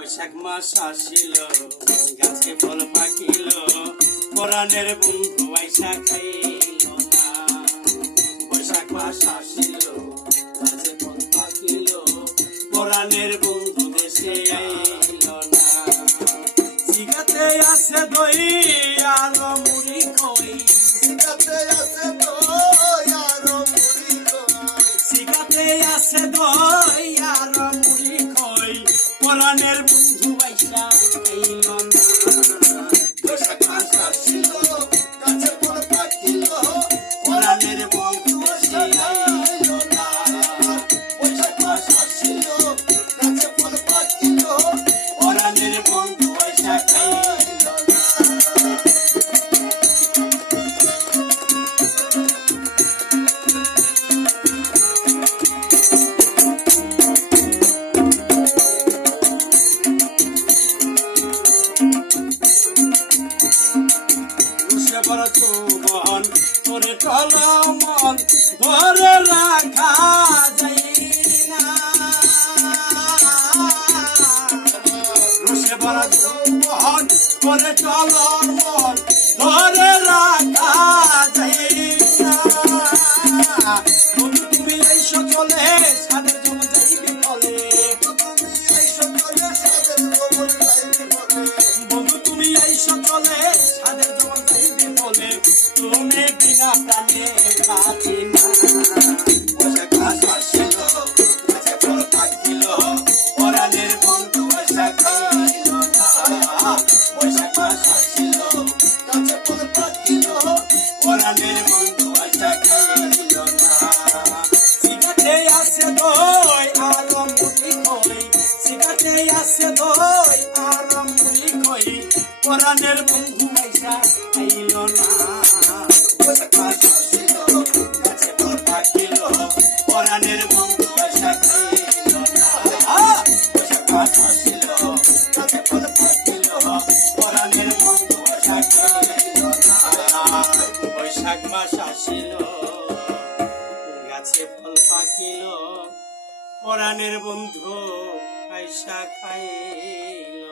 বৈশাখ মাস আসিল, গাছে ফল পাকিল, পরাণের বন্ধু আইসা খাইল না। বৈশাখ মাস আসিল, গাছে ফল পাকিল, পরাণের বন্ধু দেশে আইল না। সিগাতে আছে দই আর মুড়ি কই, সিগাতে আছে দই আর মুড়ি কই, সিগাতে আছে দই আর মুড়ি কই, পরাণের বন্ধু আইসা খাইল না। বৈশাখ মাস আসিল, গাছে ফল পাকিল, পরাণের বন্ধু দেশে আইল না। বৈশাখ মাস আসিল, গাছে ফল পাকিল, পরাণের বন্ধু আইসা খাইল না। বড় যৌবন তোরে টলমন ঘরে রাখা যায় না। রসে বড় যৌবন তোরে টলমন ঘরে রাখা যায় না। বন্ধু তুমি এই সকলে সাদের জন্য যাইবে ফলে, তুমি এই সকলে সাদের গোবর লাইতে বলে, বন্ধু তুমি এই সকলে সাদের জন্য যাইবে ফলে, তুমি বিনা প্রাণে বাঁচি না। বৈশাখ মাস আসিল, গাছে ফল পাকিল, পরাণের বন্ধু আশা খাইল না। বৈশাখ মাস আসিল, গাছে ফল পাকিল, পরাণের বন্ধু আশা খাইল না। সিগাতে আছে দই আর মুড়ি কই, সিগাতে আছে দই আর মুড়ি কই, পরাণের বন্ধু আশা খাইল না। বৈশাখ মাস আসিল, গাছে ফল পাকিল, পরাণের বন্ধু আশা খাইল না। বৈশাখ মাস আসিল, গাছে ফল পাকিল, পরাণের বন্ধু আশা খাইল না। বৈশাখ মাস আসিল, গাছে ফল পাকিল, পরাণের বন্ধু আইসা খাইল।